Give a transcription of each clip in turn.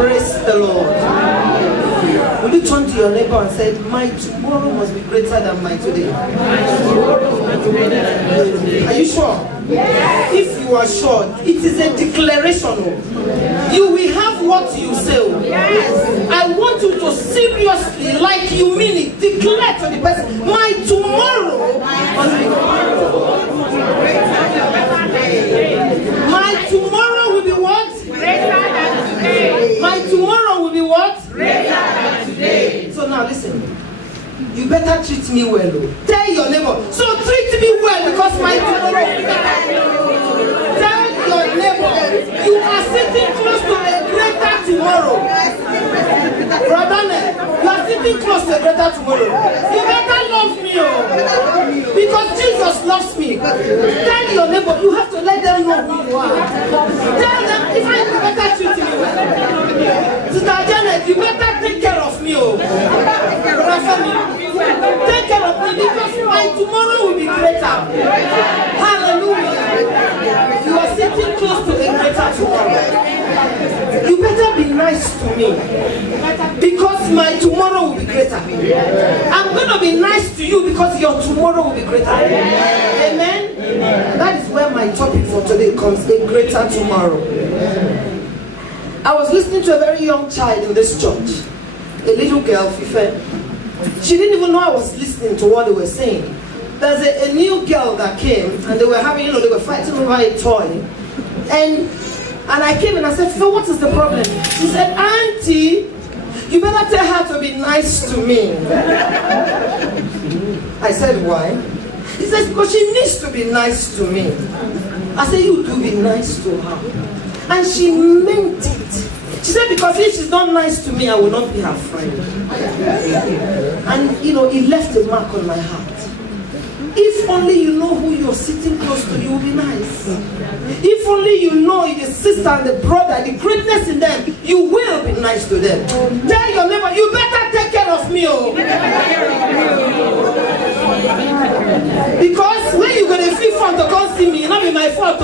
Praise the Lord. Will you turn to your neighbor and say, my tomorrow must be greater than my today? Are you sure? Yes. If you are sure, it is a declaration. You will have what you say. Yes. I want you to seriously, like you mean it, declare to the person, my tomorrow must be greater than my tomorrow will be what? Greater than today. My tomorrow will be what? Greater than today. So now listen. You better treat me well. Tell your neighbor. So treat me well because my tomorrow will be better. Tell your neighbor. You are sitting close to a greater tomorrow. Brother, you are sitting close to a greater tomorrow. You better love me, because Jesus loves me. Tell your neighbor, you have to let them know who you are. Tell them, if I better treat me well. Sister Janet, you better take care of me, take care of me because my tomorrow will be greater. Hallelujah. You are sitting close to a greater tomorrow. You better be nice to me because my tomorrow will be greater. I'm going to be nice to you because your tomorrow will be greater. Amen? That is where my topic for today comes, a greater tomorrow. I was listening to a very young child in this church, a little girl, Fife. She didn't even know I was listening to what they were saying. There's a new girl that came and they were having, they were fighting over a toy. And I came and I said, Fife, what is the problem? She said, Auntie, you better tell her to be nice to me. I said, why? He says, because she needs to be nice to me. I said, you do be nice to her. And she meant it. She said, because if she's not nice to me, I will not be her friend. And, it left a mark on my heart. If only you know who you're sitting close to, you will be nice. If only you know the sister and the brother, the greatness in them, you will be nice to them. Tell your neighbor, you better take care of me. Because when you're going to feel fun to come see me, it's not be my fault.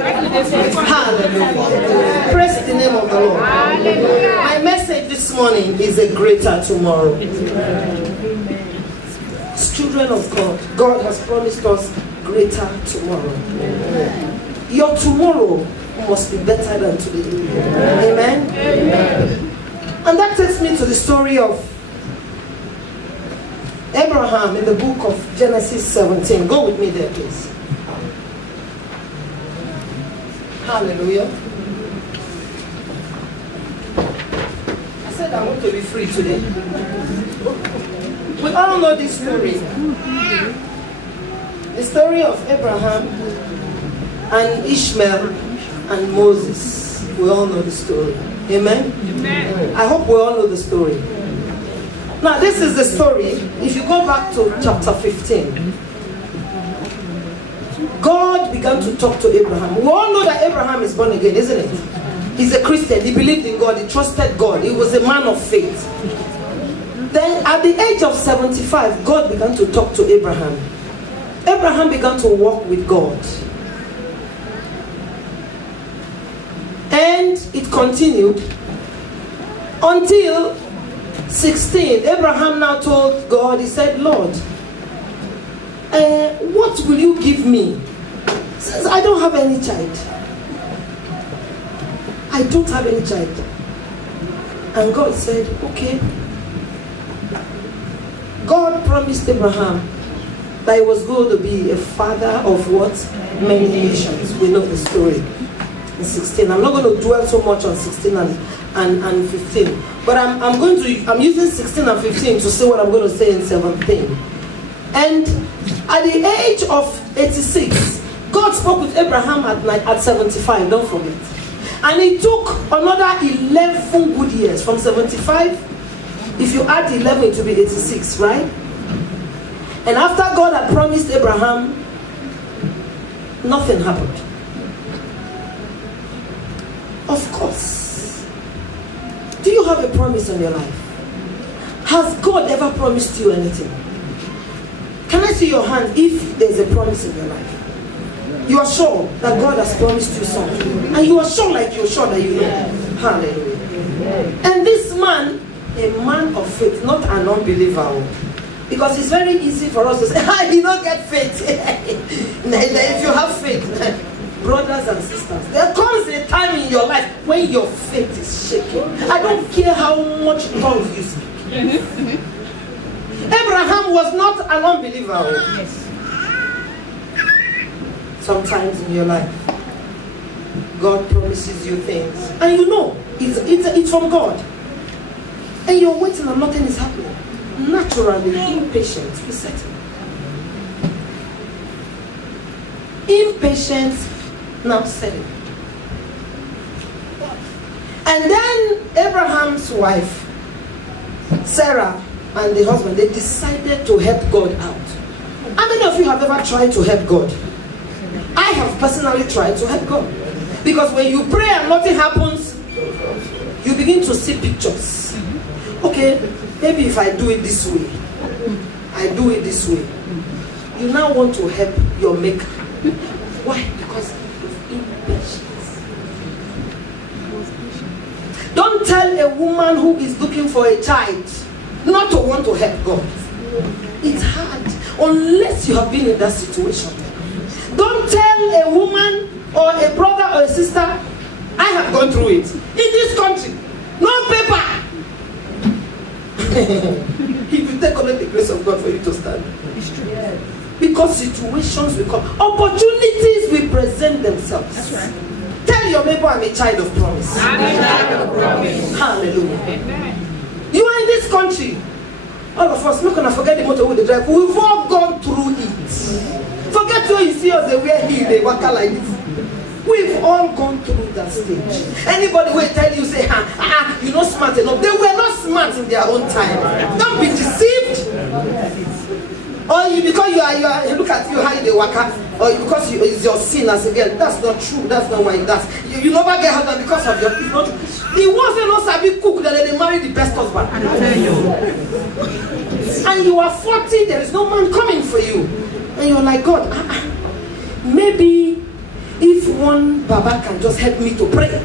Hallelujah. Praise the name of the Lord. Hallelujah. My message this morning is a greater tomorrow. As children of God, God has promised us greater tomorrow. Your tomorrow must be better than today. Amen? Amen. And that takes me to the story of Abraham in the book of Genesis 17. Go with me there, please. Hallelujah. I said I want to be free today. We all know this story. The story of Abraham and Ishmael and Moses. We all know the story. Amen? Amen. I hope we all know the story. Now this is the story. If you go back to chapter 15. God began to talk to Abraham. We all know that Abraham is born again, isn't it? He's a Christian. He believed in God. He trusted God. He was a man of faith. Then at the age of 75, God began to talk to Abraham. Abraham began to walk with God. And it continued until 16. Abraham now told God, he said, Lord, what will you give me? Since I don't have any child. I don't have any child. And God said, okay. God promised Abraham that he was going to be a father of what? Many nations. We know the story. In 16. I'm not going to dwell so much on 16 and 15. But I'm using 16 and 15 to say what I'm going to say in 17. And at the age of 86, God spoke with Abraham at 75, don't forget. And it took another 11 good years. From 75, if you add 11, it will be 86, right? And after God had promised Abraham, nothing happened. Of course. Do you have a promise on your life? Has God ever promised you anything? Can I see your hand if there's a promise in your life? You are sure that God has promised you something. And you are sure like you're sure that you know. Hallelujah. faith, not an unbeliever. Because it's very easy for us to say, you don't get faith. If you have faith, brothers and sisters, there comes a time in your life when your faith is shaking. I don't care how much tongues you speak. Abraham was not an unbeliever. Yes. Sometimes in your life, God promises you things, and you know it's from God, and you're waiting and nothing is happening. Naturally, impatience will set in. Impatience now set in. And then Abraham's wife, Sarah, and the husband, they decided to help God out. How many of you have ever tried to help God? I have personally tried to help God. Because when you pray and nothing happens, you begin to see pictures. Okay, maybe if I do it this way, I do it this way. You now want to help your maker. Why? Because of impatience. Don't tell a woman who is looking for a child not to want to help God. It's hard unless you have been in that situation. Don't tell a woman or a brother or a sister, I have gone through it. In this country, no paper. If you take only the grace of God for you to stand. It's true. Yeah. Because situations will come, opportunities will present themselves. That's right. Tell your neighbor, I'm a child of promise. I'm a child of promise. Hallelujah. Amen. You are in this country. All of us, not gonna forget the motorway they drive. We've all gone through it. Forget where you see us, they wear heel, they walk like this. We've all gone through that stage. Anybody will tell you, say, you're not smart enough. They were not smart in their own time. Don't be deceived. Or you, because you are look at you how they work out, or because it's your sin as a girl. That's not true. That's not why that's. You never get husband because of your. It's not. The ones that not sabi cook, that they marry the best husband. And you are 40, there is no man coming for you, and you're like, God, maybe if one Baba can just help me to pray.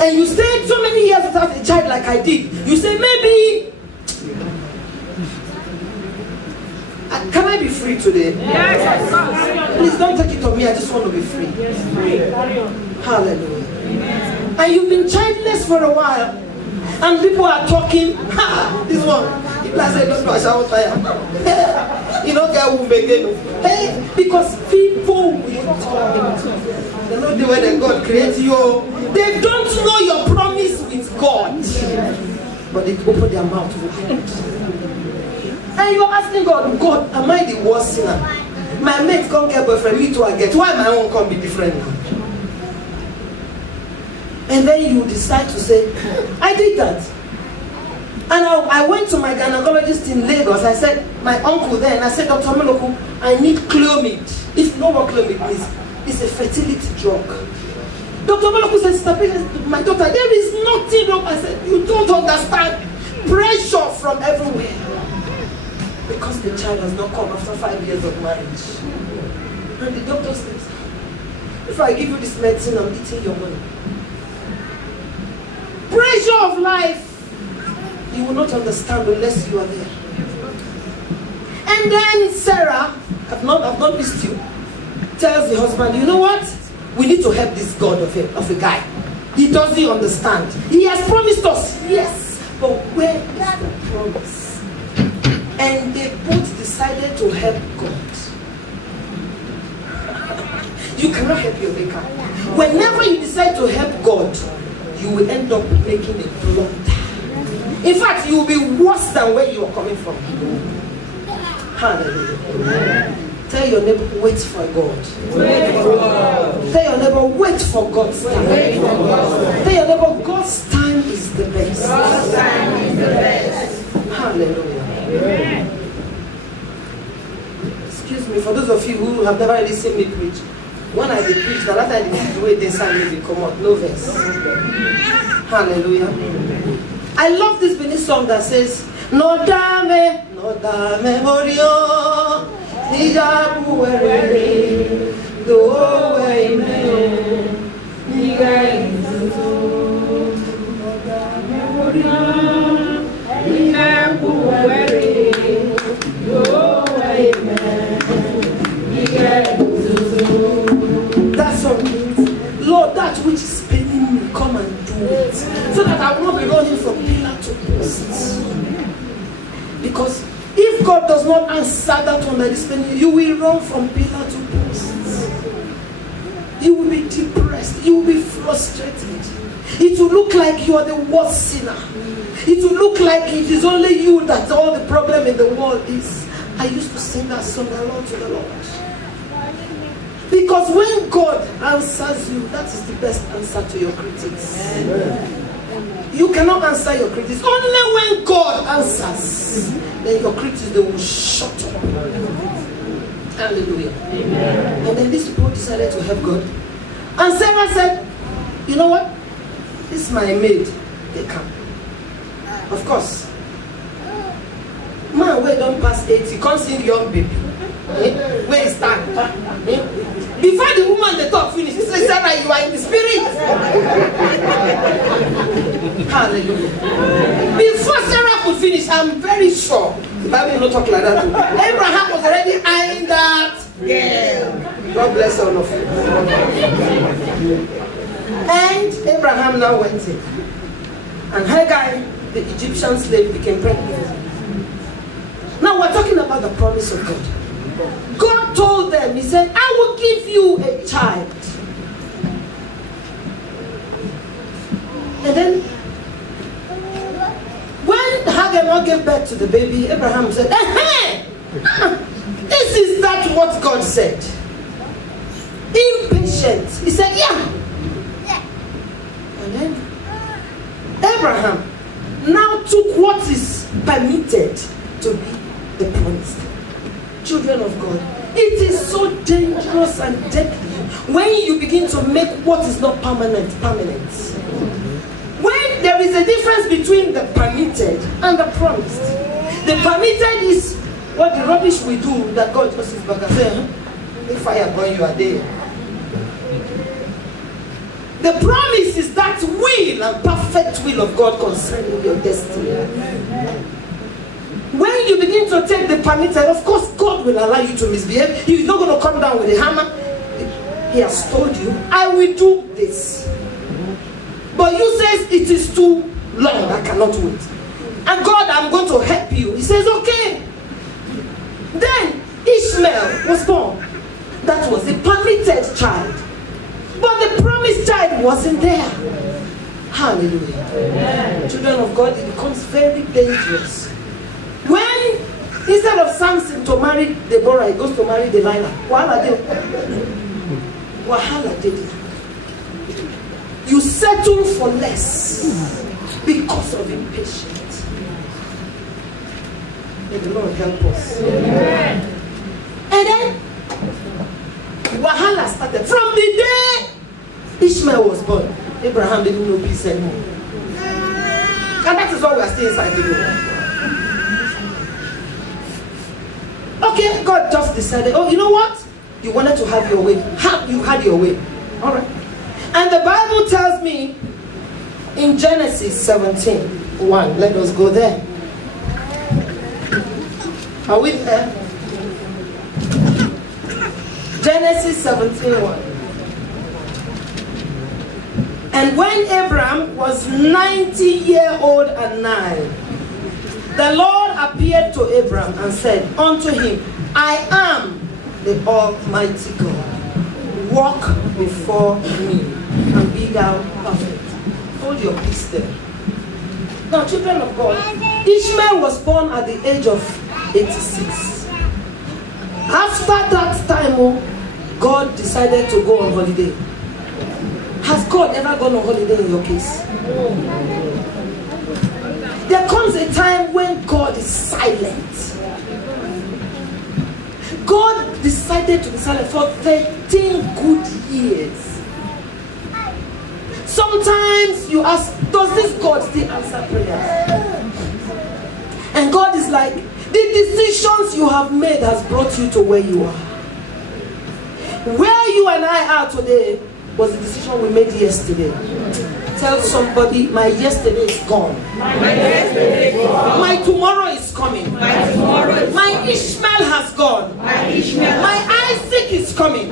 And you stayed so many years without a child like I did. You say, maybe. Can I be free today? Yes. Please don't take it on me. I just want to be free. Yes, free. Hallelujah. Amen. And you've been childless for a while. And people are talking. This one. If I say, don't know, I shall fire. You don't get womb again. Hey, because people will talk. They know the way that God creates you. They don't know your promise with God. But they open their mouth with God. And you're asking God, God, am I the worst sinner? My mate can't get boyfriend, me too I get. Why my own can't be different now? And then you decide to say, I did that. And I went to my gynecologist in Lagos. I said, my uncle there, and I said, Dr. Meloku, I need Clomid. If you know what Clomid is, it's a fertility drug. Dr. Meloku said, my daughter, there is nothing wrong. I said, you don't understand. Pressure from everywhere. Because the child has not come after 5 years of marriage. And the doctor says, if I give you this medicine, I'm eating your money. Pressure of life. You will not understand unless you are there. And then Sarah, I've not missed you, tells the husband, you know what? We need to help this God of a guy. He doesn't understand. He has promised us, yes. But where is the promise? And they both decided to help God. You cannot help your maker. Whenever you decide to help God, you will end up making a blunder. In fact, you will be worse than where you are coming from. Hallelujah. Tell your neighbor, wait for God. Wait for God. Tell your neighbor, wait for God's time. Wait for God. Tell your neighbor, God's time is the best. God's time is the best. Hallelujah. Amen. Excuse me, for those of you who have never really seen me preach, when I preach, the last time the way they sang me, they come out, no verse. Hallelujah. I love this Benin song that says, no dame morio, nija buere, do we me, niga inzu, no Lord, that which is paining me, come and do it. So that I will not be running from pillar to post. Because if God does not answer that one that is paining you, you will run from pillar to post. You will be depressed. You will be frustrated. It will look like you are the worst sinner. It will look like it is only you that all the problem in the world is. I used to sing that song, the Lord to the Lord. Because when God answers you, that is the best answer to your critics. You cannot answer your critics. Only when God answers, then your critics, they will shut up. Hallelujah. Amen. And then these people decided to help God. And Sarah said, you know what? This is my maid. They come. Of course. Man, we don't pass 80. Can't sing young baby. Where is that? Before the woman they talk finish, she says, Sarah, you are in the spirit. Hallelujah. Before Sarah could finish, I'm very sure the Bible will not talk like that. Abraham was already eyeing that. Yeah. God bless all of you. And Abraham now went in. And Hagar, the Egyptian slave, became pregnant. Now we're talking about the promise of God. God told them, he said, I will give you a child. And then, when Hagar gave birth to the baby, Abraham said, hey, this is that what God said. Impatient. He said, yeah. And then, Abraham now took what is permitted to be the promised. Children of God, it is so dangerous and deadly when you begin to make what is not permanent. When there is a difference between the permitted and the promised. The permitted is what the rubbish we do that God just sits back and says, if fire burn, you are there. The promise is that will and perfect will of God concerning your destiny. When you begin to take the permitted, of course God will allow you to misbehave. He's not going to come down with a hammer. He has told you, I will do this. But you says it is too long, I cannot wait. And God, I'm going to help you. He says, okay. Then Ishmael was born. That was the permitted child. But the promised child wasn't there. Hallelujah. Amen. Children of God, it becomes very dangerous. When instead of Samson to marry Deborah, he goes to marry Delilah. Wahala did it. You settle for less because of impatience. May the Lord help us. Amen. And then Wahala started. From the day Ishmael was born, Abraham didn't know peace anymore. And that is why we are still inside the room. Okay, God just decided, oh, you know what? You wanted to have your way. You had your way. All right. And the Bible tells me in Genesis 17:1. Let us go there. Are we there? Genesis 17:1. And when Abraham was 90 years old and 9, the Lord appeared to Abraham and said unto him, I am the Almighty God. Walk before me and be thou perfect. Hold your peace there. Now, children of God, Ishmael was born at the age of 86. After that time, God decided to go on holiday. Has God ever gone on holiday in your case? There comes a time when God is silent. God decided to be silent for 13 good years. Sometimes you ask, does this God still answer prayers? And God is like, the decisions you have made has brought you to where you are. Where you and I are today was the decision we made yesterday. Tell somebody, my yesterday is gone. My tomorrow is coming. My Ishmael has gone. My Isaac is coming.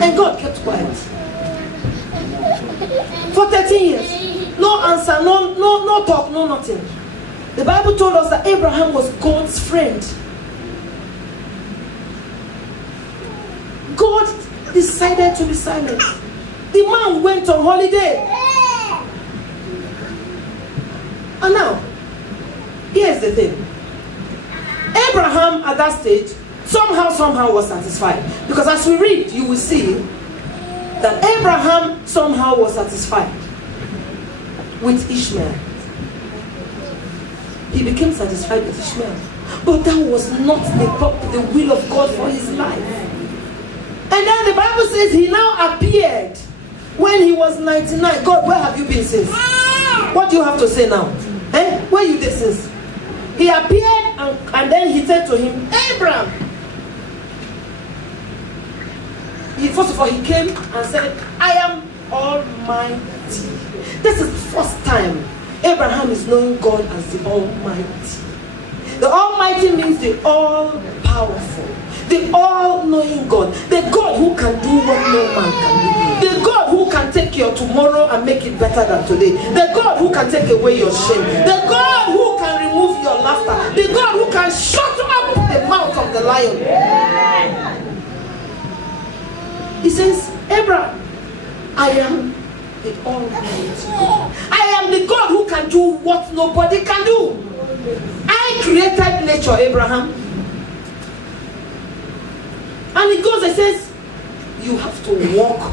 And God kept quiet. For 13 years. No answer, no talk, no nothing. The Bible told us that Abraham was God's friend. God decided to be silent. The man went on holiday. And now, here's the thing. Abraham at that stage somehow was satisfied. Because as we read, you will see that Abraham somehow was satisfied with Ishmael. He became satisfied with Ishmael. But that was not the will of God for his life. And then the Bible says he now appeared when he was 99. God, where have you been since? What do you have to say now? Where you been since? He appeared and then he said to him, Abraham. First of all, he came and said, I am Almighty. This is the first time Abraham is knowing God as the Almighty. The Almighty means the all-powerful, the all-knowing God, the God who can do what no man can do, the God who can take your tomorrow and make it better than today, the God who can take away your shame, the God who can remove your laughter, the God who can shut up the mouth of the lion. He says, Abraham, I am the Almighty God. I am the God who can do what nobody can do. I created nature, Abraham. And it goes and says, you have to walk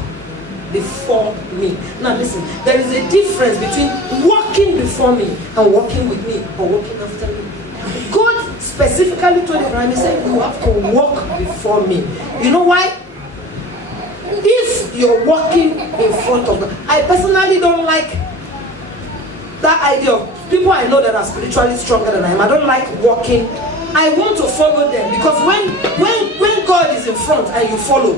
before me. Now listen, there is a difference between walking before me and walking with me or walking after me. God specifically told Abraham, he said, you have to walk before me. You know why? If you're walking in front of God, I personally don't like that idea of people I know that are spiritually stronger than I am. I don't like walking. I want to follow them because when God is in front and you follow,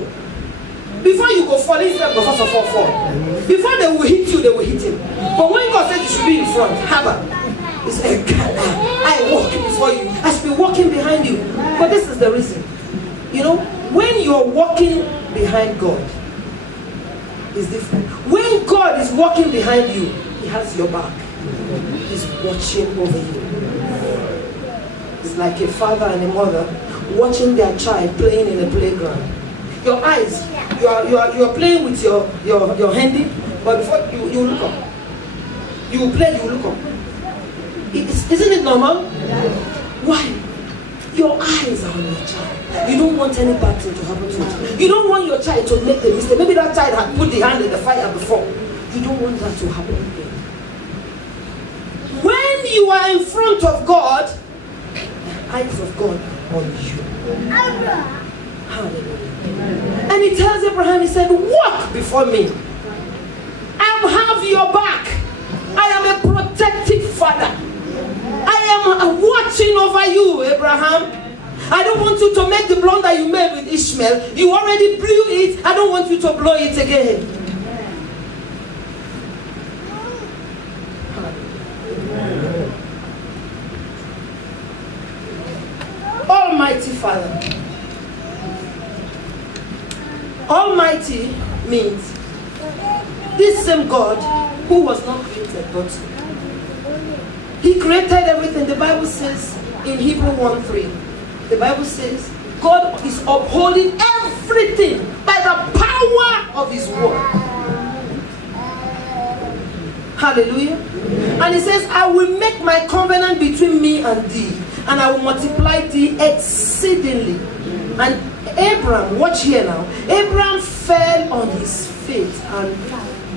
before you go fall, instead of first of all fall. Before they will hit you, they will hit him. But when God said you should be in front, he said, I walk before you. I should be walking behind you. But this is the reason. You know, when you're walking behind God, it's different. When God is walking behind you, he has your back. He's watching over you. It's like a father and a mother watching their child playing in a playground. Your eyes, you are playing with your handy, but before you look up. You will play, you will look up. Isn't it normal? Why? Your eyes are on your child. You don't want any bad thing to happen to it. You don't want your child to make the mistake. Maybe that child had put the hand in the fire before. You don't want that to happen again. When you are in front of God, the eyes of God on you. Hallelujah. And he tells Abraham, he said, walk before me. I have your back. I am a protective father. I am watching over you, Abraham. I don't want you to make the blunder you made with Ishmael. You already blew it. I don't want you to blow it again. Almighty Father. Almighty means this same God who was not created, but he created everything. The Bible says in Hebrew 1:3, the Bible says God is upholding everything by the power of his word. Hallelujah. And he says, I will make my covenant between me and thee, and I will multiply thee exceedingly. And Abraham, watch here now, Abraham fell on his face and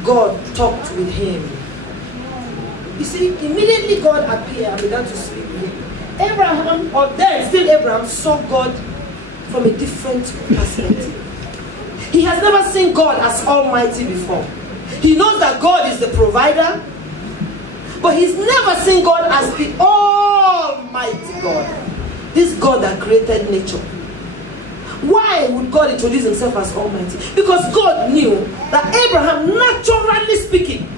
God talked with him. You see, immediately God appeared and began to speak with him. Abraham, or then still Abraham, saw God from a different perspective. He has never seen God as Almighty before. He knows that God is the provider, but he's never seen God as the Almighty God. This God that created nature. Why would God introduce himself as Almighty? Because God knew that Abraham, naturally speaking,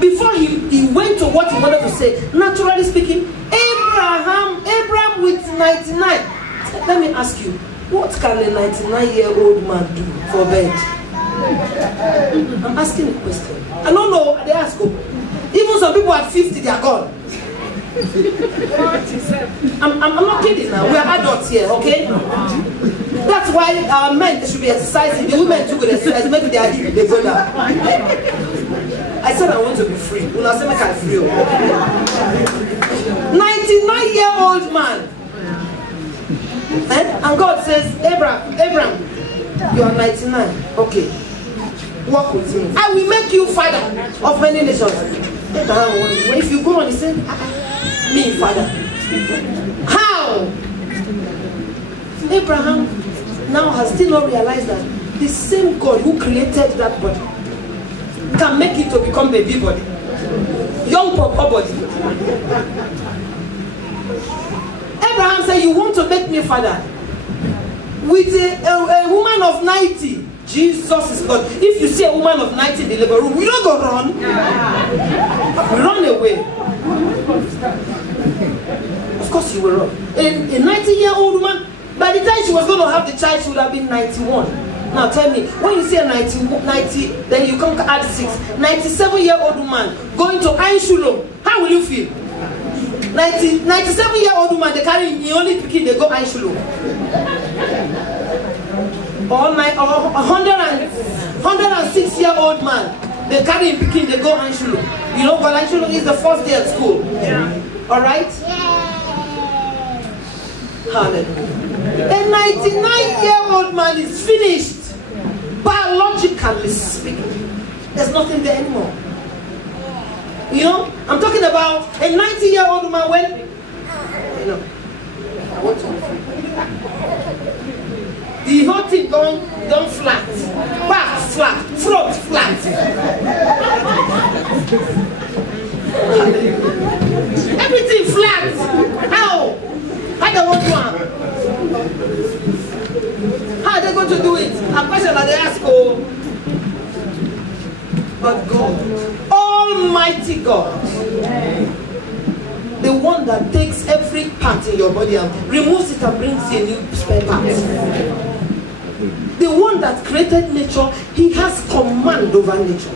before he went to what he wanted to say, naturally speaking, Abraham with 99. Let me ask you, What can a 99-year-old man do for bed? I'm asking a question. I don't know, they ask. Even some people at 50, they are gone. I'm not kidding now. We are adults here, okay? That's why our men, they should be exercising. The women too will exercise. Maybe they are here, they go down. I said I want to be free. When I say make I free. 99-year-old man. And God says, Abraham, you are 99. Okay. Walk with me. I will make you father of many nations. Abraham, if you go on, he said, me, father. How? Abraham now has still not realized that the same God who created that body can make it to become baby body, young papa body. Abraham said, you want to make me father with a woman of 90. Jesus is God. If you see a woman of 90 in the labor room, we don't go run. We run away. Of course you will run. A 90-year-old woman, by the time she was going to have the child, she would have been 91. Now tell me, when you say 90, then you can add 6. 97-year-old woman going to Ainshulo, how will you feel? 97-year-old woman, they carry the only picking, they go Ainshulo. Or 106-year-old man, they carry him picking, they go Ainshulo. You know, but Ainshulo is the first day at school. Yeah. Alright? Hallelujah. A 99-year-old man is finished. Biologically speaking, there's nothing there anymore. You know, I'm talking about a 90-year-old man when, you know, I want to. The whole thing done flat, back flat, front flat. Everything flat. How? How they want to have? How are they going to do it? A question that they ask, oh. But God, Almighty God, the one that takes every part in your body and removes it and brings you a new spare part. The one that created nature, he has command over nature.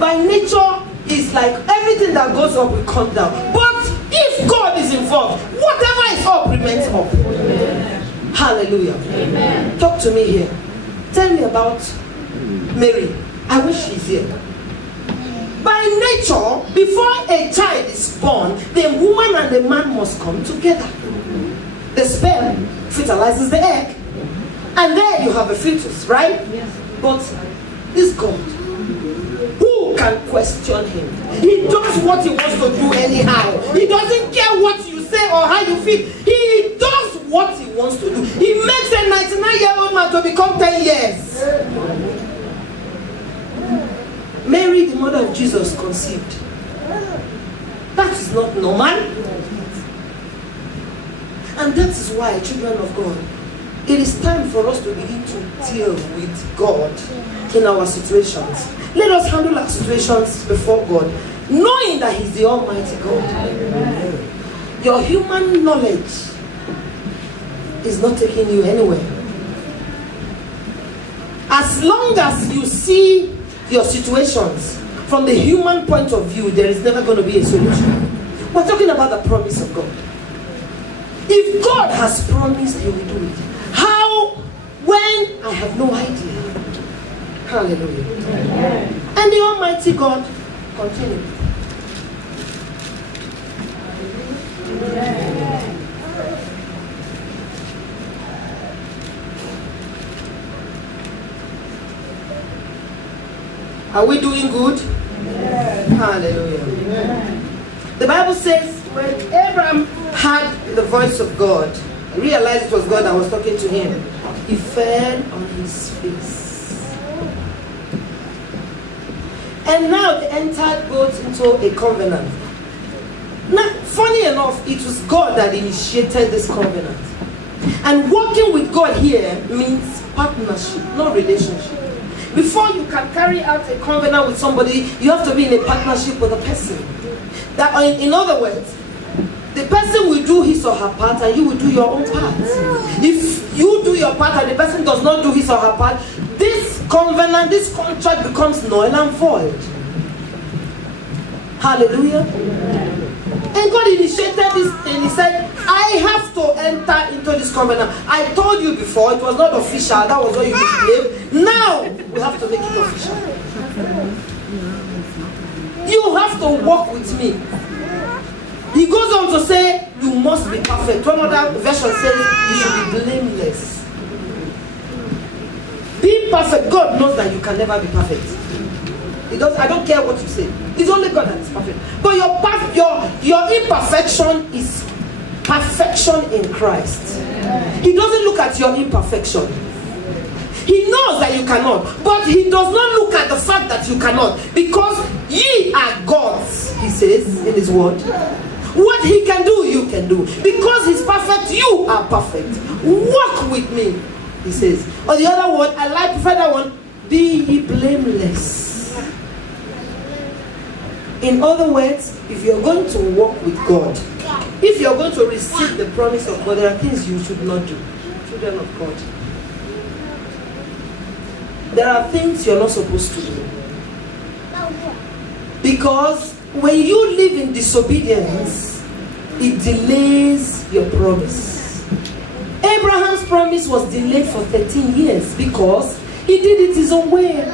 By nature, it's like everything that goes up will come down. But if God is involved, whatever is up remains up. Hallelujah. Amen. Talk to me here. Tell me about Mary. I wish she's here. By nature, before a child is born, the woman and the man must come together. The sperm fertilizes the egg. And there you have a fetus, right? Yes. But this God, who can question him? He does what he wants to do anyhow. He doesn't care what you say or how you feel. He does what he wants to do. He makes a 99-year-old man to become 10 years. Mary, the mother of Jesus, conceived. That is not normal. And that is why, children of God, it is time for us to begin to deal with God in our situations. Let us handle our situations before God, knowing that He's the Almighty God. Your human knowledge is not taking you anywhere. As long as you see your situations from the human point of view, there is never going to be a solution. We're talking about the promise of God. If God has promised, He will do it. How? When? I have no idea. Hallelujah. Amen. And the Almighty God continues. Are we doing good? Yes. Hallelujah. Yes. The Bible says when Abraham heard the voice of God, realized it was God that was talking to him, he fell on his face. And now they entered both into a covenant. Now, funny enough, it was God that initiated this covenant. And working with God here means partnership, not relationship. Before you can carry out a covenant with somebody, you have to be in a partnership with a person. That, in other words, the person will do his or her part and you will do your own part. If you do your part and the person does not do his or her part, this covenant, this contract becomes null and void. Hallelujah. And God initiated this thing. He said, I have to enter into this covenant. I told you before, it was not official. That was what you believe. Now, we have to make it official. You have to walk with me. He goes on to say, you must be perfect. One other version says, you should be blameless. Be perfect. God knows that you can never be perfect. I don't care what you say. It's only God that is perfect. But your imperfection is perfection in Christ. He doesn't look at your imperfection. He knows that you cannot, but he does not look at the fact that you cannot, because ye are gods, he says in his word. What he can do, you can do. Because he's perfect, you are perfect. Walk with me, he says. Or the other word, I prefer that one, be ye blameless. In other words, if you're going to walk with God, if you're going to receive the promise of God, there are things you should not do. Children of God. There are things you're not supposed to do. Because when you live in disobedience, it delays your promise. Abraham's promise was delayed for 13 years because he did it his own way.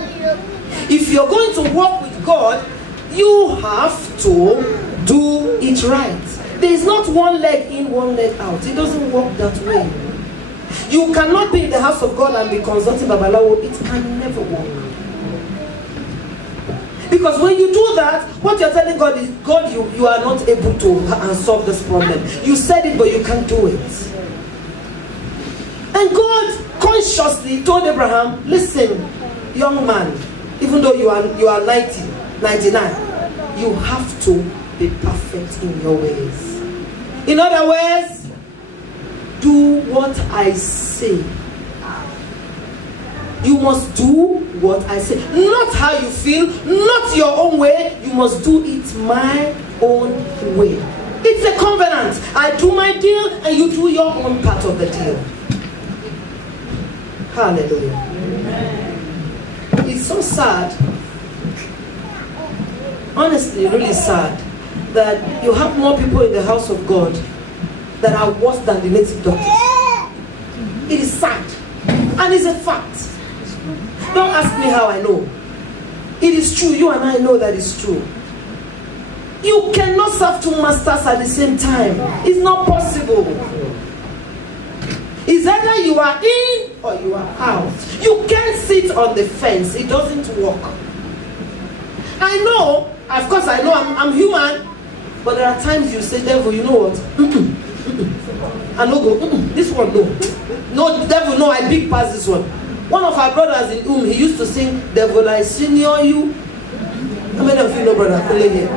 If you're going to walk with God, you have to do it right. There is not one leg in, one leg out. It doesn't work that way. You cannot be in the house of God and be consulting Babalawo. It can never work. Because when you do that, what you're telling God is, God, you are not able to solve this problem. You said it, but you can't do it. And God consciously told Abraham, listen, young man, even though you are 99, you have to be perfect in your ways. In other words, do what I say. You must do what I say. Not how you feel, not your own way. You must do it my own way. It's a covenant. I do my deal and you do your own part of the deal. Hallelujah. It's so sad, honestly, really sad, that you have more people in the house of God that are worse than the native doctors. It is sad. And it's a fact. Don't ask me how I know. It is true. You and I know that it's true. You cannot serve two masters at the same time. It's not possible. It's either you are in or you are out. You can't sit on the fence. It doesn't work. I know, of course I know, I'm human, but there are times you say, devil, you know what? I no go, this one no. No, devil, no, I big pass this one. One of our brothers in he used to sing, devil, I senior you. How many of you know brother Kule here?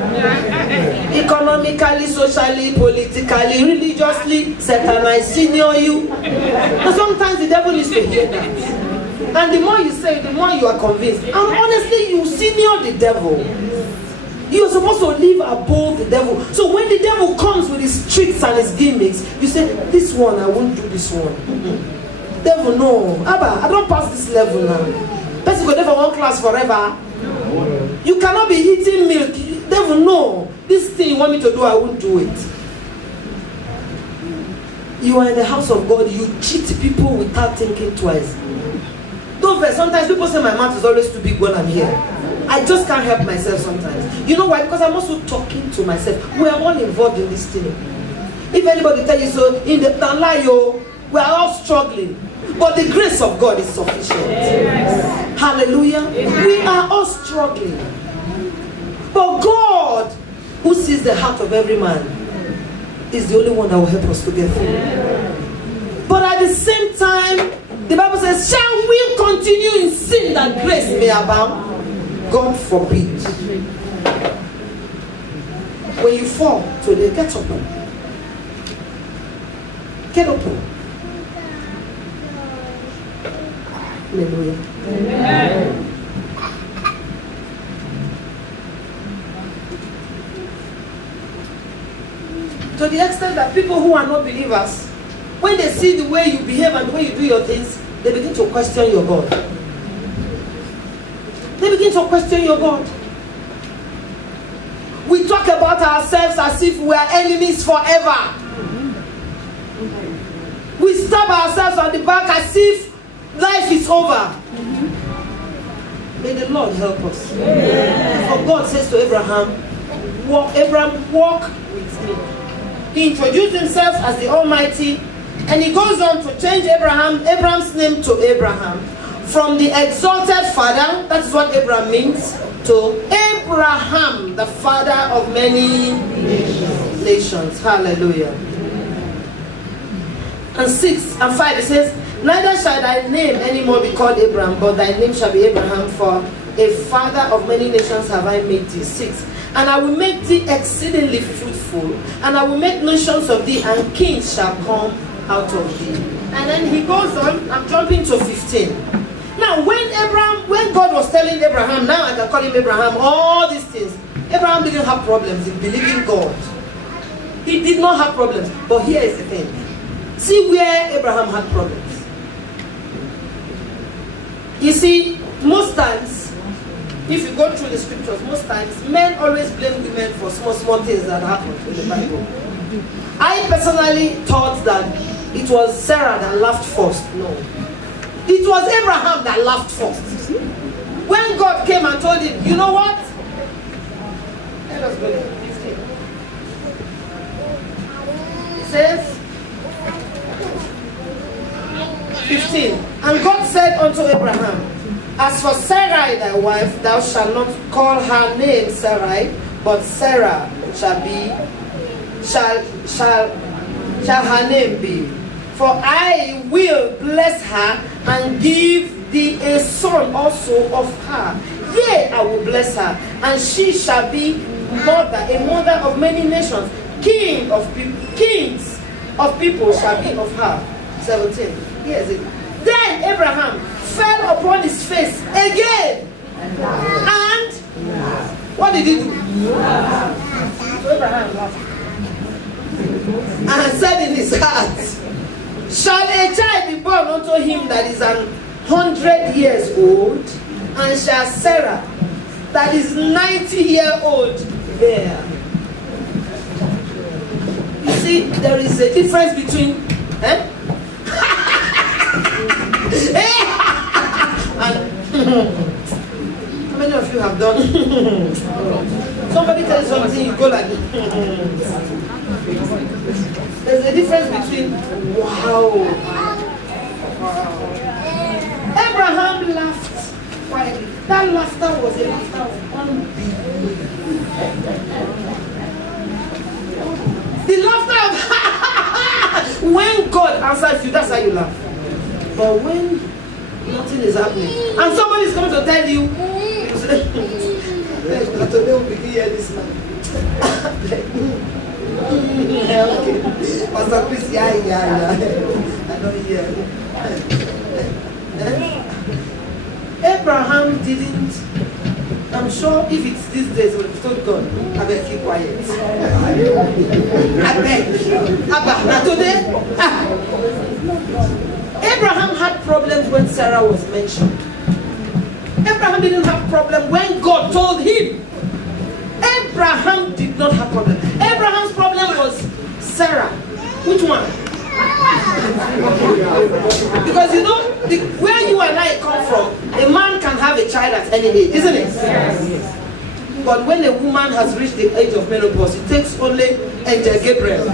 Economically, socially, politically, religiously, Satan, I senior you. And sometimes the devil needs to hear that. And the more you say it, the more you are convinced. And honestly, you senior the devil. You are supposed to live above the devil. So when the devil comes with his tricks and his gimmicks, you say, this one, I won't do this one. Devil, no. Abba, I don't pass this level now. Person go there for one class forever. You cannot be eating milk. Devil, no. This thing you want me to do, I won't do it. You are in the house of God. You cheat people without thinking twice. Don't vex. Sometimes people say my mouth is always too big when I'm here. I just can't help myself sometimes. You know why? Because I'm also talking to myself. We are all involved in this thing. If anybody tell you so, in the lie, we are all struggling. But the grace of God is sufficient. Yes. Hallelujah. Yes. We are all struggling. But God, who sees the heart of every man, is the only one that will help us to get through. Yes. But at the same time, the Bible says, shall we continue in sin that grace may abound? God forbid. When you fall today, get up. Get up. Hallelujah. Amen. To the extent that people who are not believers, when they see the way you behave and the way you do your things, they begin to question your God. They begin to question your God. We talk about ourselves as if we are enemies forever. We stab ourselves on the back as if life is over. May the Lord help us. For God says to Abraham, walk with me. He introduced himself as the Almighty, and he goes on to change Abraham's name to Abraham. From the exalted father, that's what Abraham means, to Abraham, the father of many nations. Hallelujah. And 6 and 5 it says, neither shall thy name anymore be called Abraham, but thy name shall be Abraham, for a father of many nations have I made thee. 6. And I will make thee exceedingly fruitful, and I will make nations of thee, and kings shall come out of thee. And then he goes on, I'm jumping to 15. Now when God was telling Abraham, now I can call him Abraham, all these things, Abraham didn't have problems in believing God. He did not have problems. But here is the thing. See where Abraham had problems. You see, most times, if you go through the scriptures, most times, men always blame women for small things that happen in the Bible. I personally thought that it was Sarah that laughed first. No. It was Abraham that laughed first. When God came and told him, you know what? Let us go there. 15. It says, 15. And God said unto Abraham, as for Sarai thy wife, thou shalt not call her name Sarai, but Sarah shall her name be. For I will bless her and give thee a son also of her. Yea, I will bless her, and she shall be a mother of many nations. Kings of people shall be of her. 17. Here's it. Then Abraham fell upon his face again. And what did he do? So Abraham laughed. And said in his heart, shall a child be born unto him that is 100 years old? And shall Sarah that is 90-year-old bear? You see, there is a difference between how many of you have done? Somebody tells something, you go like there's a difference between wow. Abraham laughed quietly. That laughter was a laughter of unbelief. The laughter of when God answers you, that's how you laugh. But when nothing is happening and somebody is coming to tell you, today we begin here this man. Okay. Pastor Chris, yeah. I don't hear. Abraham didn't. I'm sure if it's these days, we have told God, I better keep quiet. I beg. Abba, today. Abraham had problems when Sarah was mentioned. Abraham didn't have problem when God told him. Abraham did not have problem. Abraham's problem was Sarah. Which one? Because you know, where you and I come from, a man can have a child at any age, isn't it? Yes. But when a woman has reached the age of menopause, it takes only Angel Gabriel.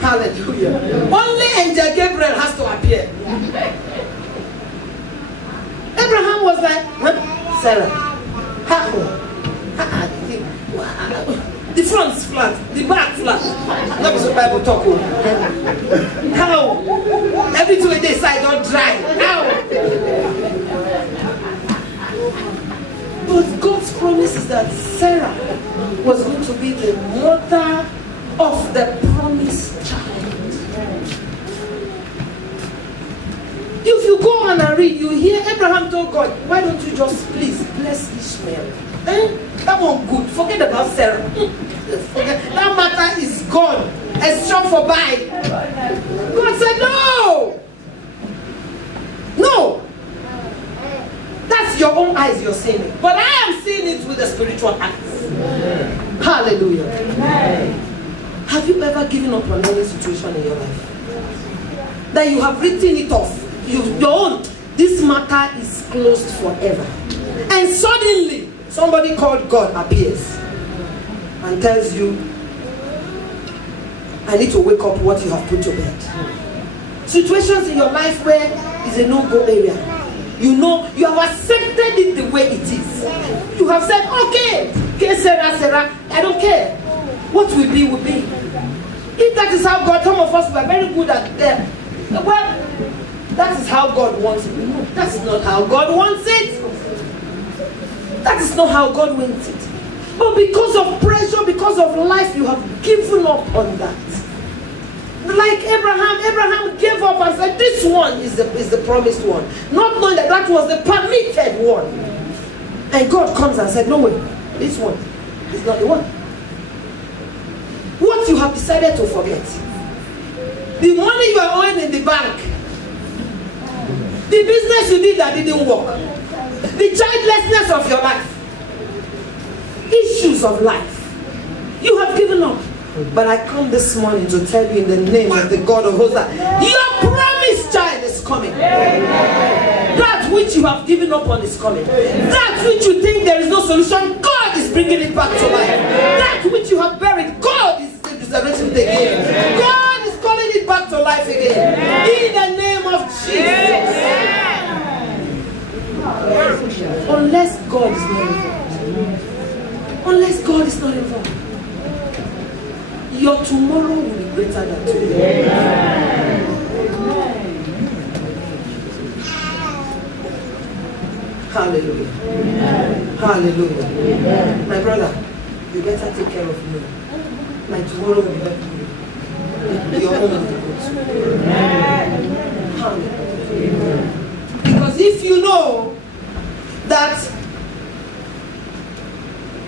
Hallelujah. Only Angel Gabriel has to appear. Abraham was like, huh? Sarah. The front is flat, the back flat. That was the Bible talk. How? Everything on this side don't dry. How? But God's promise is that Sarah was going to be the mother of the promised child. If you go on and read, you hear Abraham told God, why don't you just please bless Ishmael? That one good. Forget about Sarah. your own eyes you're seeing it. But I am seeing it with the spiritual eyes. Hallelujah. Have you ever given up on any situation in your life? That you have written it off. You've done. This matter is closed forever. And suddenly, somebody called God appears and tells you, I need to wake up what you have put to bed. Situations in your life where it's a no-go area. You know, you have accepted it the way it is. You have said, okay, Sarah, I don't care. What will be, will be. If that is how God, some of us were very good at them. Well, that is how God wants it. No, that's not how God wants it. That is not how God wants it. But because of pressure, because of life, you have given up on that. Like Abraham gave up and said, this one is the promised one. Not knowing that that was the permitted one. And God comes and said, no way, this one is not the one. What you have decided to forget. The money you are owing in the bank. The business you did that didn't work. The childlessness of your life. Issues of life. You have given up. But I come this morning to tell you in the name of the God of hosts that your promised child is coming. That which you have given up on is coming. That which you think there is no solution, God is bringing it back to life. That which you have buried, God is resurrecting it again. God is calling it back to life again. In the name of Jesus. Unless God is not involved. Unless God is not involved. Your tomorrow will be greater than today. Hallelujah. Hallelujah. My brother, you better take care of me. My tomorrow will be better for you. Your own will be good. Hallelujah. Because if you know that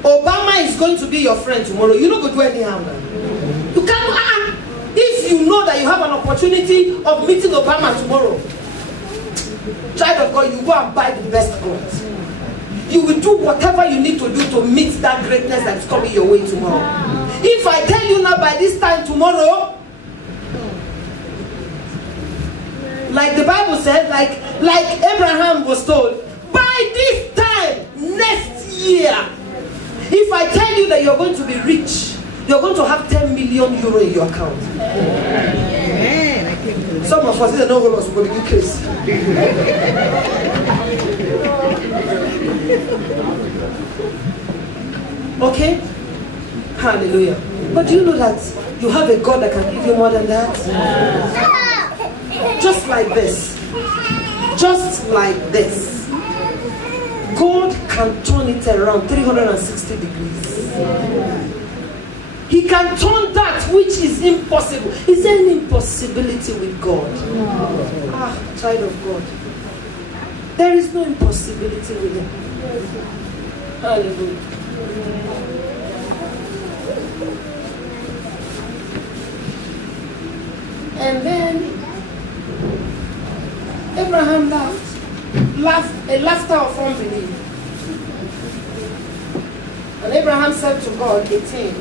Obama is going to be your friend tomorrow, you're not going to do any harm now. You can't. If you know that you have an opportunity of meeting Obama tomorrow, child of God, you go and buy the best clothes. You will do whatever you need to do to meet that greatness that's coming your way tomorrow. If I tell you now by this time tomorrow, like the Bible said, like Abraham was told, by this time next year, if I tell you that you're going to be rich, you're going to have 10 million euro in your account. Some of us didn't know who was going to be crazy. Okay? Hallelujah. But do you know that you have a God that can give you more than that? Just like this. Just like this. God can turn it around 360 degrees. He can turn that which is impossible. Is there any impossibility with God? Child of God. There is no impossibility with Him. Hallelujah. And then Abraham laughed a laughter of unbelief. And Abraham said to God, 18,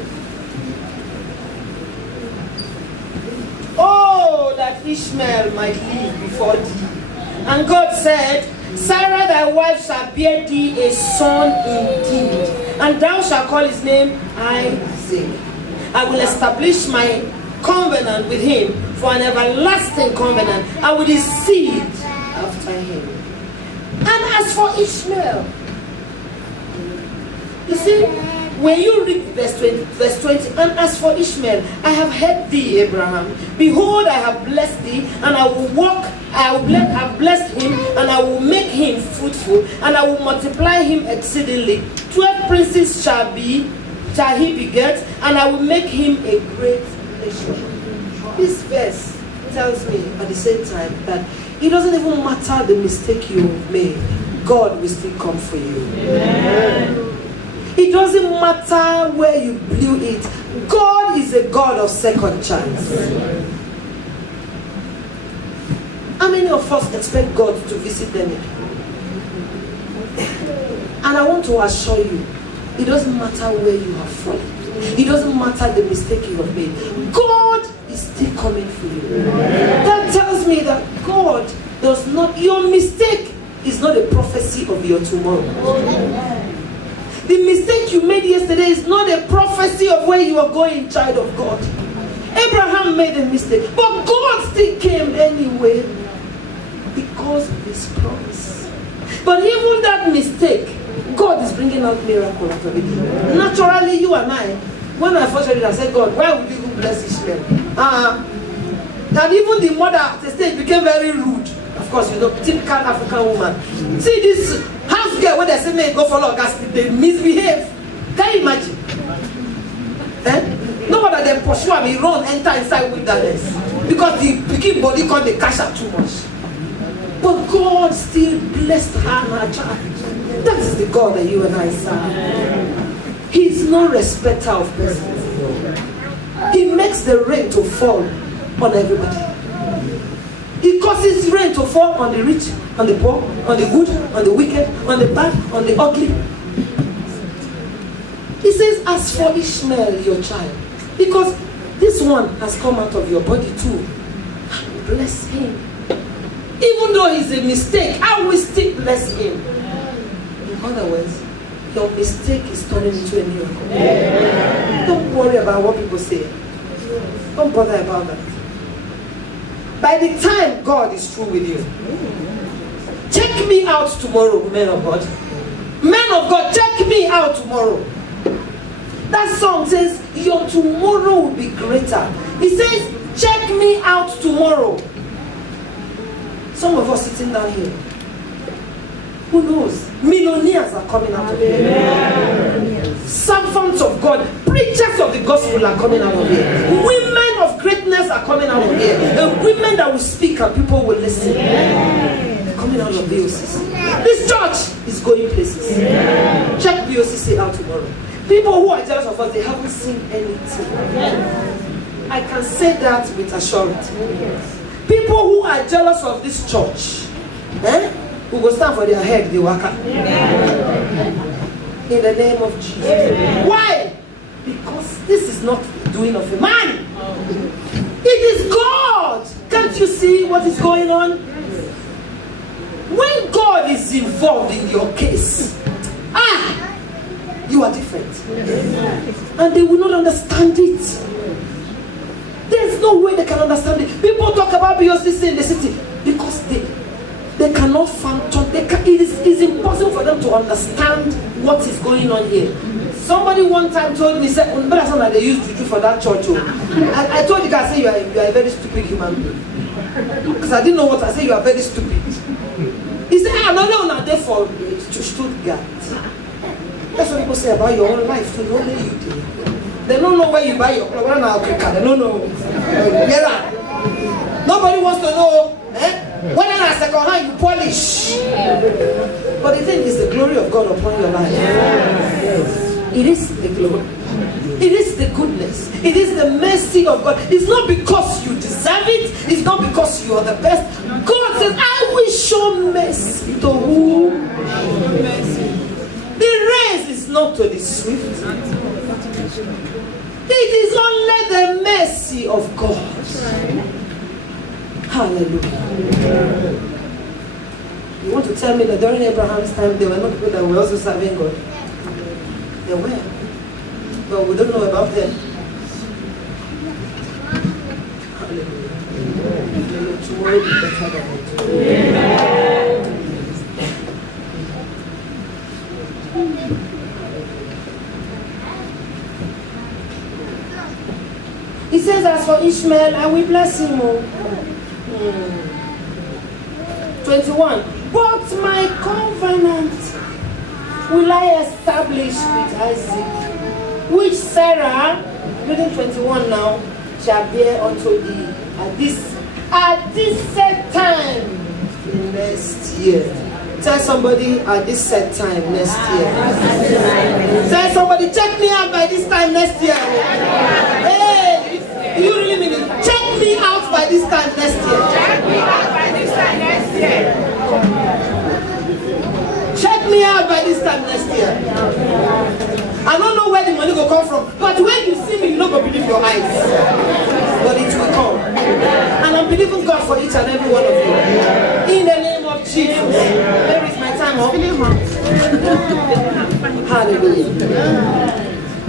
oh, that Ishmael might live before thee. And God said, Sarah thy wife shall bear thee a son indeed, and thou shalt call his name Isaac. I will establish my covenant with him for an everlasting covenant, and with his seed after him. And as for Ishmael, you see, when you read verse 20, and as for Ishmael, I have heard thee, Abraham. Behold, I have blessed thee, and I will have blessed him, and I will make him fruitful, and I will multiply him exceedingly. 12 princes shall he beget, and I will make him a great nation. This verse tells me at the same time that it doesn't even matter the mistake you made, God will still come for you. Amen. It doesn't matter where you blew it. God is a God of second chance. How many of us expect God to visit them? And I want to assure you, it doesn't matter where you have fallen. It doesn't matter the mistake you have made. God is still coming for you. That tells me that God does not, your mistake is not a prophecy of your tomorrow. The mistake you made yesterday is not a prophecy of where you are going, child of God. Abraham made a mistake, but God still came anyway because of his promise. But even that mistake, God is bringing out miracle out of it. Naturally, you and I, when I first read it, I said, God, why would you even bless Ishmael? And even the mother at the stage became very rude. Of course, you know, typical African woman. See this house girl, when they say, may go follow gas, they misbehave. Can you imagine? Nobody then pursue him, he run, enter inside wilderness. Because the picking body called the cash out too much. But God still blessed her and her child. That is the God that you and I serve. He is no respecter of persons. He makes the rain to fall on everybody. He causes rain to fall on the rich, on the poor, on the good, on the wicked, on the bad, on the ugly. He says, as for Ishmael, your child, because this one has come out of your body too, bless him. Even though he's a mistake, I will still bless him. In other words, your mistake is turning into a miracle. Don't worry about what people say. Don't bother about that. By the time God is through with you, check me out tomorrow, men of God. Men of God, check me out tomorrow. That song says, your tomorrow will be greater. It says, check me out tomorrow. Some of us sitting down here, who knows? Millionaires are coming out of here. Servants of God, preachers of the gospel are coming out of here. Women of greatness are coming out of here. And women that will speak and people will listen. Coming out of BOCC. This church is going places. Check BOCC out tomorrow. People who are jealous of us, they haven't seen anything. I can say that with assurance. People who are jealous of this church, who will stand for their head, they work out. In the name of Jesus. Why? Because this is not the doing of a man. It is God. Can't you see what is going on? When God is involved in your case, you are different. And they will not understand it. There's no way they can understand it. People talk about BOCC in the city because they cannot phantom. It is impossible for them to understand what is going on here. Somebody one time told me, said, they used juju for that church. I told the guy, I said, you are a very stupid human being. Because I didn't know what I said, you are very stupid. He said, another one are there for Stuttgart. That's what people say about your own life. So only you do. They don't know where you buy your clothes. They don't know. Nobody wants to know whether at second hand you polish. But the thing is the glory of God upon your life. It is the glory. It is the goodness. It is the mercy of God. It's not because you deserve it. It's not because you are the best. God says, I will show mercy to whom. The race is not to the swift. It is only the mercy of God. Hallelujah. You want to tell me that during Abraham's time there were not people that were also serving God? There were. But we don't know about them. Hallelujah. Tomorrow will be better than today. He says, as for Ishmael, I will bless him. 21. But my covenant will I establish with Isaac, which Sarah, reading 21 now, shall bear unto thee at this set time next year. Tell somebody at this set time next year. Tell somebody, check me out by this time next year. Hey, do you really mean it? Check me out by this time next year. Check me out by this time next year. Check me out time next year. I don't know where the money will come from, but when you see me, you're not going to believe your eyes. But it will come. And I'm believing God for each and every one of you. In the name of Jesus. Where is my time up? Hallelujah.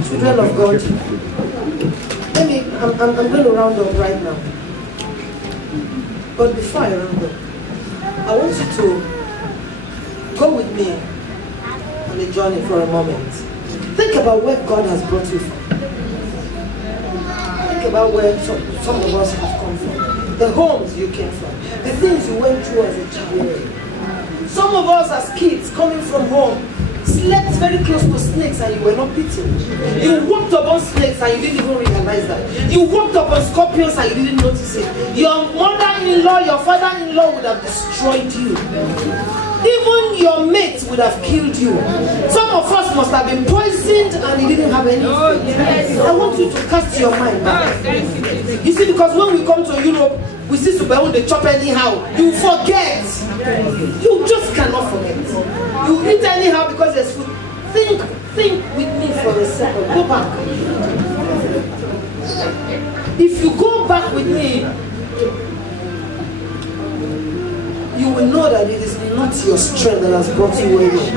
Children of God. I'm going to round up right now. But before I round up, I want you to go with me on a journey for a moment. Think about where God has brought you from. Think about where some of us have come from. The homes you came from. The things you went through as a child. Some of us as kids coming from home slept very close to snakes and you were not bitten. You walked upon snakes and you didn't even realize that. You walked upon scorpions and you didn't notice it. Your mother-in-law, your father-in-law would have destroyed you. Even your mates would have killed you. Some of us must have been poisoned and you didn't have anything. I want you to cast your mind back. You see, because when we come to Europe, we see Super they chop anyhow. You forget. You just cannot forget. You eat anyhow because there's food. Think with me for a second. Go back. If you go back with me, you will know that it is not your strength that has brought you where you are.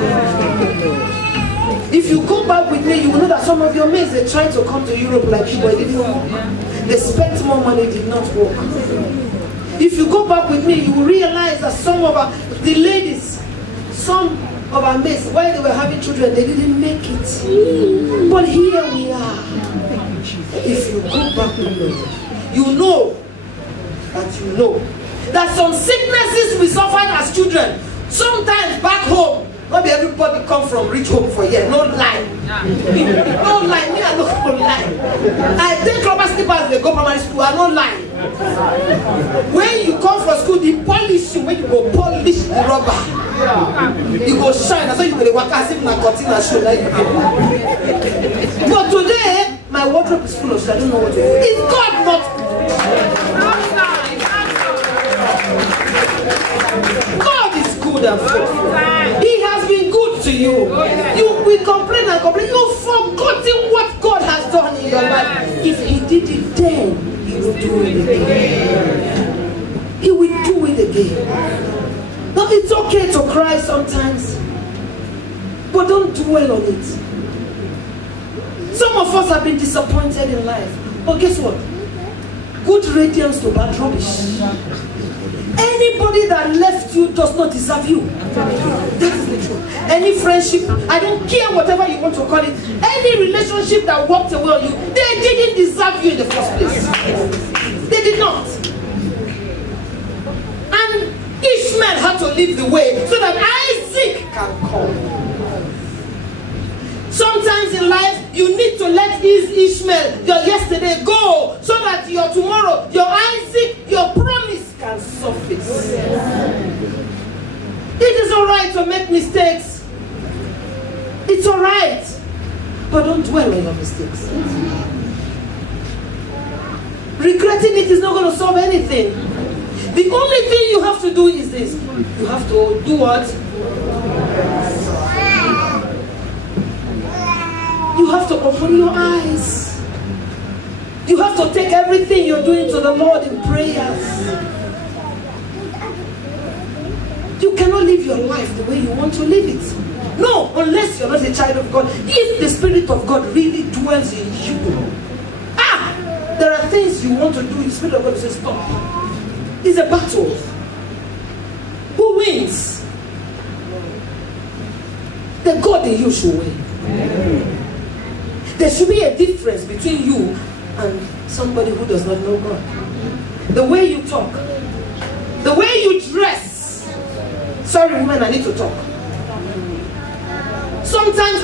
If you go back with me, you will know that some of your mates, they tried to come to Europe like you, but it didn't work. They spent more money, it did not work. If you go back with me, you will realize that some of the ladies, some of our mates, while they were having children, they didn't make it. But here we are. If you go back with me, you know that some sicknesses we suffered as children, sometimes back home, not be everybody come from rich home for here. No lie. No lie. Me, I don't lie. I take rubber slippers, they go primary school. I don't lie. When you come from school, the polishing, when you go polish the rubber, you go shine. That's why you go work as if na cutting a show like you. But today, my wardrobe is full of shit. I don't know what to do. Is God not God is good and faithful. He has been good to you. We complain and complain. You've forgotten what God has done in your life. If He did it then, He will do it again. He will do it again. Now it's okay to cry sometimes, but don't dwell on it. Some of us have been disappointed in life, but guess what? Good radiance to bad rubbish. Anybody that left you does not deserve you. That is the truth. Any friendship, I don't care whatever you want to call it, any relationship that walked away on you, they didn't deserve you in the first place. They did not. And Ishmael had to leave the way so that Isaac can come. Sometimes in life, you need to let Ishmael, your yesterday, go so that your tomorrow, your Isaac, your promise can surface. It is alright to make mistakes. It's alright. But don't dwell on your mistakes. Regretting it is not going to solve anything. The only thing you have to do is this. You have to do what? You have to open your eyes. You have to take everything you're doing to the Lord in prayers. You cannot live your life the way you want to live it. No, unless you're not a child of God. If the Spirit of God really dwells in you, there are things you want to do, the Spirit of God says stop. It's a battle. Who wins? The God in you should win. There should be a difference between you and somebody who does not know God. The way you talk, the way you dress. Sorry, women, I need to talk. Sometimes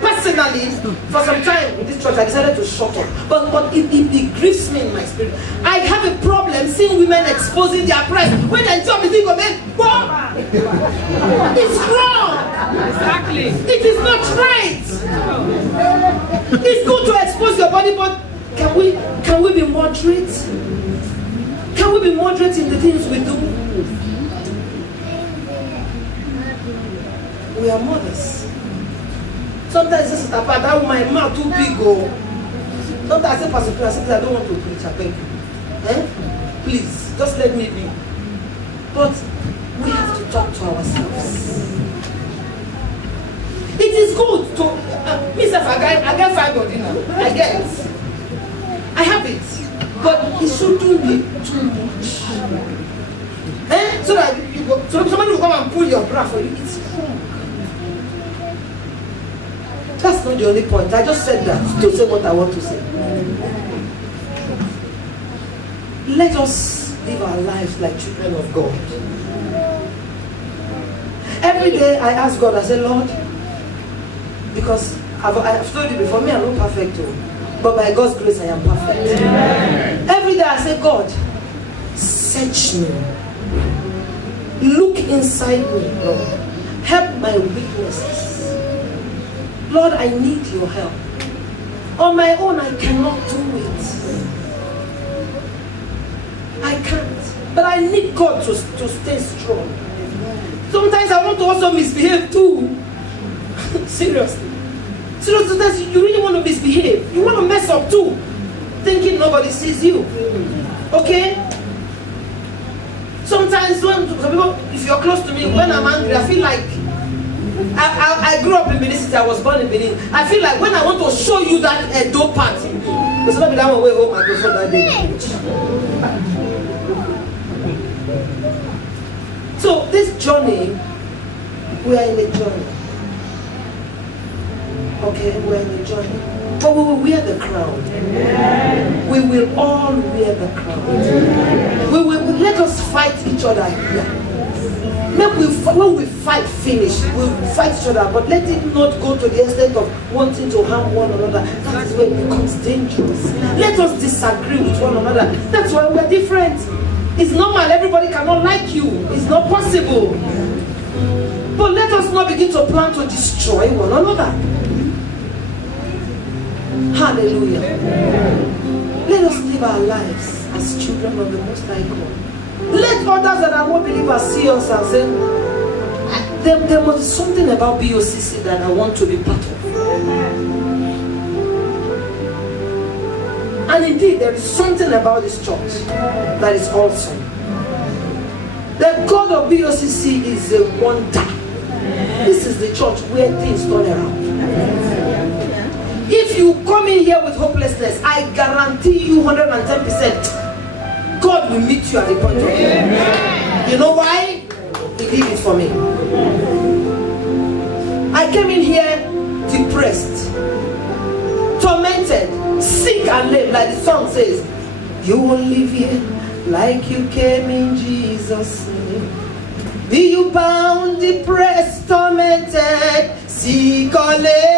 personally, for some time in this church, I decided to shut up. But it grieves me in my spirit. I have a problem seeing women exposing their breasts. When I jump, you think of it, what? It's wrong. Exactly. It is not right. It's good to expose your body, but can we be moderate? Can we be moderate in the things we do? We are mothers. Sometimes this is about that my mouth too big. Oh, sometimes I say, Pastor Chris, I don't want to preach. I beg you. Please, just let me be. But we have to talk to ourselves. It is good to myself. I get 5 body now. I get. I have it, but it shouldn't be too much. So that you go, so somebody will come and pull your bra for you. It's wrong. That's not the only point. I just said that to say what I want to say. Let us live our lives like children of God. Every day I ask God, I say, Lord, because I've told you before, me I'm not perfect too, but by God's grace I am perfect. Amen. Every day I say, God, search me. Look inside me, Lord. Help my weaknesses. Lord, I need your help. On my own, I cannot do it. I can't. But I need God to stay strong. Sometimes I want to also misbehave too. Seriously. Sometimes you really want to misbehave. You want to mess up too. Thinking nobody sees you. Okay? Sometimes when some people, if you're close to me, when I'm angry, I feel like I grew up in Benin City. I was born in Benin. I feel like when I want to show you that dope part in me, because not be that one way home I go for that day. So this journey, we are in a journey. Okay, we are in a journey. But we will wear the crown. Amen. We will all wear the crown. Amen. We will let us fight each other here. When we fight finish, we'll fight each other, but let it not go to the extent of wanting to harm one another. That is when it becomes dangerous. Let us disagree with one another. That's why we're different. It's normal, everybody cannot like you. It's not possible. But let us not begin to plan to destroy one another. Hallelujah. Let us live our lives as children of the Most High God. Let others that are not believers see us and say, there must be something about BOCC that I want to be part of. And indeed, there is something about this church that is awesome. The God of BOCC is a wonder. This is the church where things turn around. If you come in here with hopelessness, I guarantee you 110%, God will meet you at the point of need. You know why? He did it for me. I came in here depressed, tormented, sick and lame, like the song says. You will live here like you came in Jesus' name. Be you bound, depressed, tormented, sick or lame.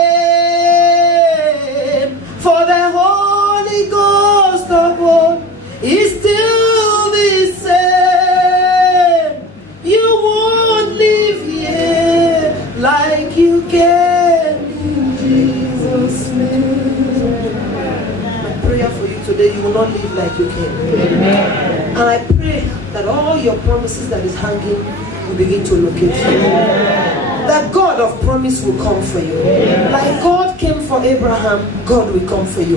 For the Holy Ghost of God is still the same. You won't live here like you came in Jesus' name. My prayer for you today, you will not live like you came. Amen. And I pray that all your promises that is hanging will begin to locate you. That God of promise will come for you. Like God came for Abraham, God will come for you.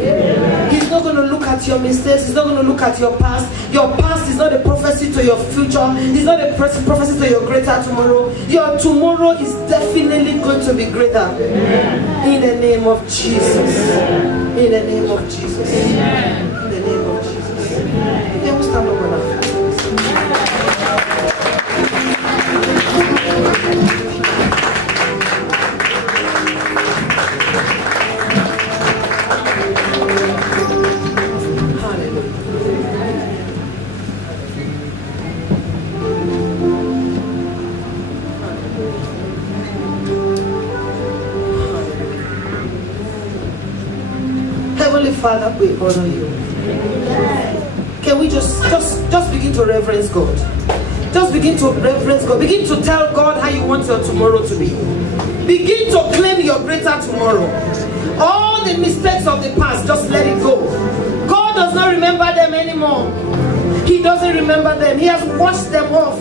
He's not going to look at your mistakes. He's not going to look at your past. Your past is not a prophecy to your future. It's not a prophecy to your greater tomorrow. Your tomorrow is definitely going to be greater. In the name of Jesus. In the name of Jesus. In the name of Jesus. Yeah, we'll stand up now. Father, we honor you. Can we just begin to reverence God? Just begin to reverence God. Begin to tell God how you want your tomorrow to be. Begin to claim your greater tomorrow. All the mistakes of the past, just let it go. God does not remember them anymore. He doesn't remember them. He has washed them off.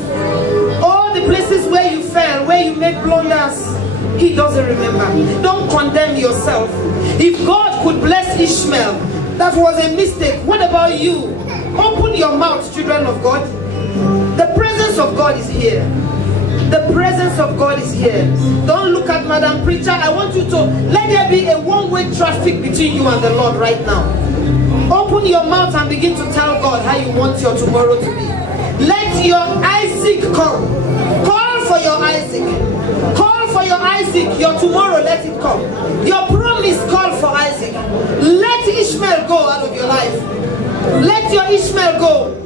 All the many places where you fell, where you made blunders, he doesn't remember. Don't condemn yourself. If God could bless Ishmael, that was a mistake. What about you? Open your mouth, children of God. The presence of God is here. The presence of God is here. Don't look at Madam Preacher. I want you to let there be a one-way traffic between you and the Lord right now. Open your mouth and begin to tell God how you want your tomorrow to be. Let your Isaac come. Call for your Isaac. Call for your Isaac. Your tomorrow, let it come. Your promise, call for Isaac. Let Ishmael go out of your life. Let your Ishmael go.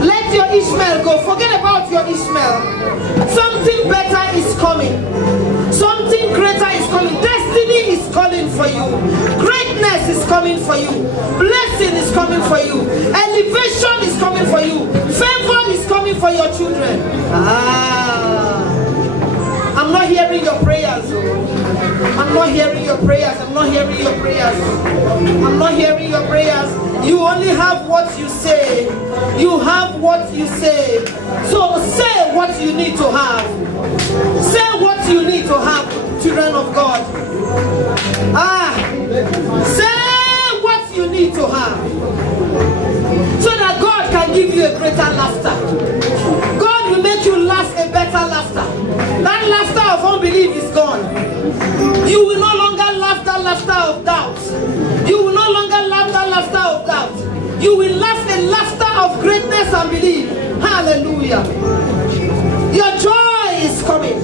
Let your Ishmael go. Forget about your Ishmael. Something better is coming. Something greater is coming. Destiny is calling for you. Greatness is coming for you. Blessing is coming for you. Elevation is coming for you. Favor is coming for your children. I'm not hearing your prayers. I'm not hearing your prayers. I'm not hearing your prayers. I'm not hearing your prayers. You only have what you say. You have what you say. So say what you need to have. Say what you need to have, children of God. Say what you need to have. So that God can give you a greater laughter. God will make you laugh a better laughter. That laughter of unbelief is gone. You will no longer laugh that laughter of doubt. You will no longer laugh that laughter of doubt. You will laugh a laughter of greatness and belief. Hallelujah. Your joy is coming.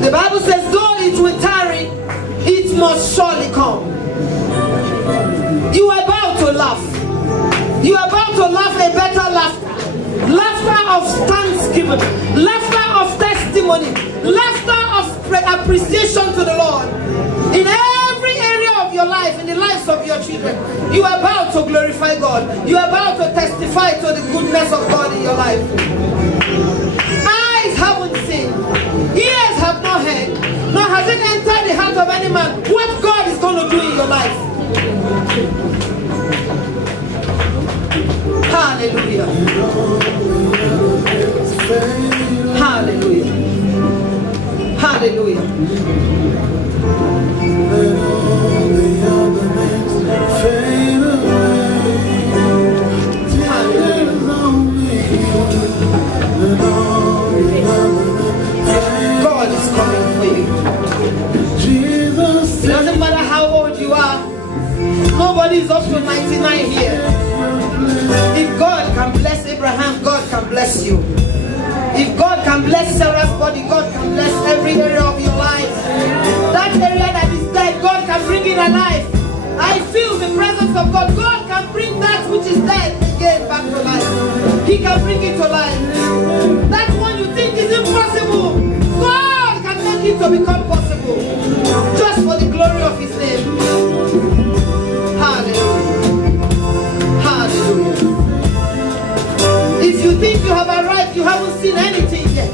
The Bible says, though it will tarry, it must surely come. You are about to laugh. You are about to laugh a better laughter. Laughter of thanksgiving. Laughter of testimony. Laughter of appreciation to the Lord. In every area of your life, in the lives of your children, you are about to glorify God. You are about to testify to the goodness of God in your life. Eyes haven't seen, ears have not heard, nor has it entered the heart of any man what God is going to do in your life. Hallelujah. Hallelujah. Hallelujah. God is coming for you. It doesn't matter how old you are. Nobody is up to 99 here. If God can bless Abraham, God can bless you. If God can bless Sarah's body, God can bless every area of your life. That area that is dead, God can bring it alive. I feel the presence of God. God can bring that which is dead again back to life. He can bring it to life. That one you think is impossible, God can make it to become possible. Just for the glory of His name. Hallelujah. Hallelujah. If you think you have arrived, you haven't seen anything yet.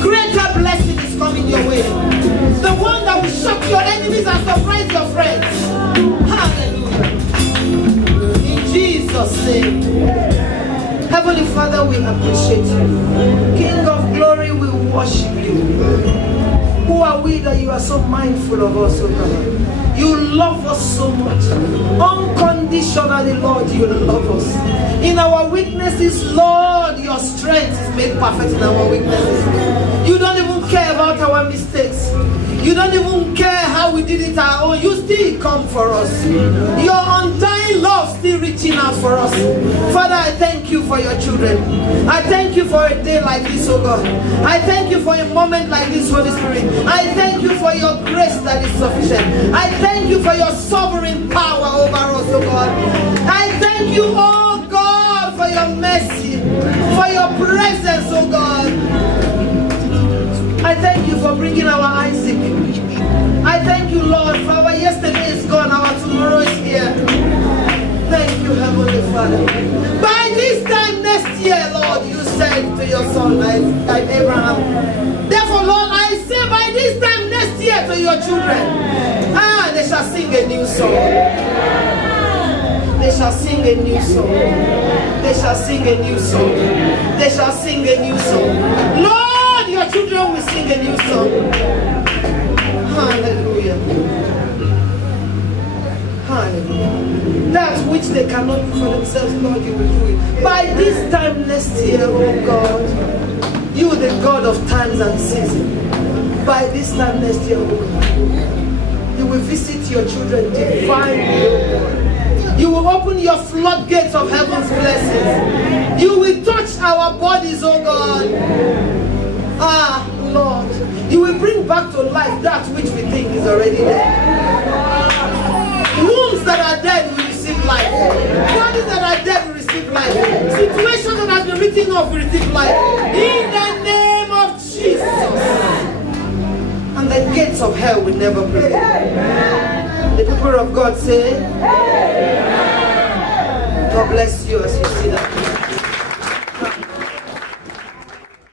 Greater blessing is coming your way. The one that will shock your enemies and surprise your friends. Hallelujah. In Jesus' name. Heavenly Father, we appreciate you. King of glory, we worship you. Who are we that you are so mindful of us, O God? You love us so much. Unconditionally, Lord, you love us. In our weaknesses, Lord, your strength is made perfect in our weaknesses. You don't even care about our mistakes. You don't even care how we did it our own. You still come for us. Your undying love still reaching out for us. Father, I thank you for your children. I thank you for a day like this, oh God. I thank you for a moment like this, Holy Spirit. I thank you for your grace that is sufficient. I thank you for your sovereign power over us, oh God. I thank you, oh God, for your mercy, for your presence, oh God. I thank you for bringing our Isaac. I thank you, Lord, for our yesterday is gone, our tomorrow is here. Thank you, Heavenly Father. By this time next year, Lord, you said to your son, like Abraham. Therefore, Lord, I say by this time next year to your children, they shall sing a new song. They shall sing a new song. They shall sing a new song. They shall sing a new song. Lord, children will sing a new song. Hallelujah. Hallelujah. That which they cannot do for themselves, Lord, you will do it. By this time next year, oh God, you the God of times and seasons. By this time next year, oh God, you will visit your children divinely, oh God. You will open your floodgates of heaven's blessings. You will touch our bodies, oh God. Ah, Lord, you will bring back to life that which we think is already there. Wombs that are dead will receive life. Bodies that are dead will receive life. Situations that have been written off will receive life. In the name of Jesus. And the gates of hell will never prevail. The people of God say, God bless you as you see that.